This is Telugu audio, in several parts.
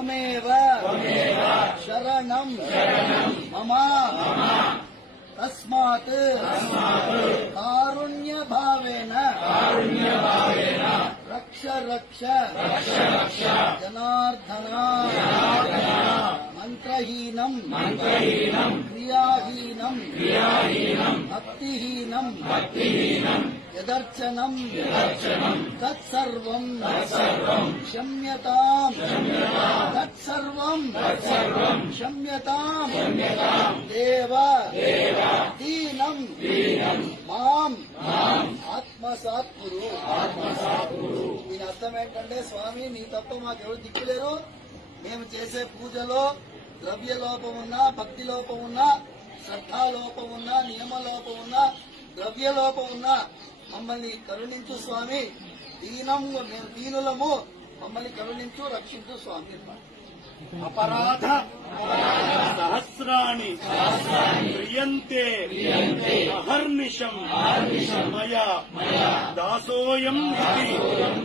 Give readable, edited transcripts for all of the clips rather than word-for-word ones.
త్వమేవ శరణం మమ తస్మాత్ కారుణ్య భావేన రక్ష రక్ష జనార్దన మంత్రహీనం క్రియాహీనం భక్తిహీనం యదర్చనం తత్సర్వం క్షమ్యతాం తత్సర్వం క్షమ్యతాం దేవ దీనం మాం ఆత్మసాత్ కురు. దీని అర్థం ఏంటంటే, స్వామి నీ తప్ప మాకెవరు దిక్కులేరు. మేము చేసే పూజలో ద్రవ్య లోపం ఉన్నా, భక్తి లోపం ఉన్నా, శ్రద్ధాలోపం ఉన్నా, నియమలోపం ఉన్నా, ద్రవ్య లోపం ఉన్నా మమ్మల్ని కరుణించు స్వామి. మేము దీనులము, మమ్మల్ని కరుణించు, రక్షించు స్వామి. అపరాధ సహస్రాణి క్రియంతే అహర్నిశం మయా దాసోయం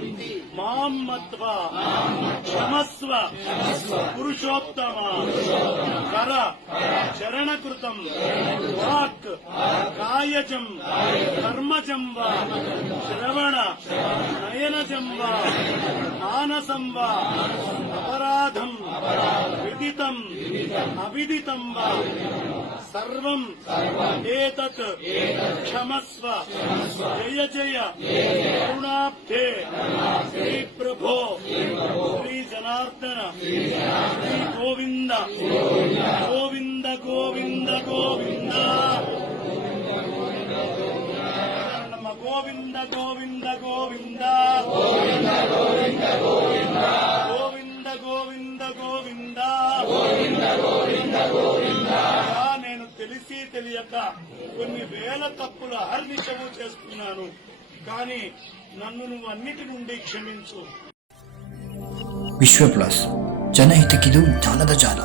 ఇతి మాం మత్వా క్షమస్వ పురుషోత్తమ. కర చరణకృతం వాక్ కాయజం కర్మజం వా శ్రవణ నయనజం వా మానసం వా అపరాధం విదితం అవిదితం వా సర్వం ఏతత్ క్షమస్వ. జయ జయ కరుణాబ్ధే శ్రీ ప్రభో శ్రీ జనార్దన శ్రీ గోవింద గోవింద గోవింద గోవింద గోవింద గోవింద గోవింద గోవింద గోవింద గోవింద గోవింద గోవింద. నేను తెలిసి తెలియక కొన్ని వేల తప్పులు అహర్నిశము చేస్తున్నాను, కానీ నన్ను నువ్వు అన్నిటి నుండి క్షమించు. ವಿಶ್ವ ಪ್ಲಸ್ ಜನಹಿತಕ್ಕಿದು ಜಾಲದ ಜಾಲ.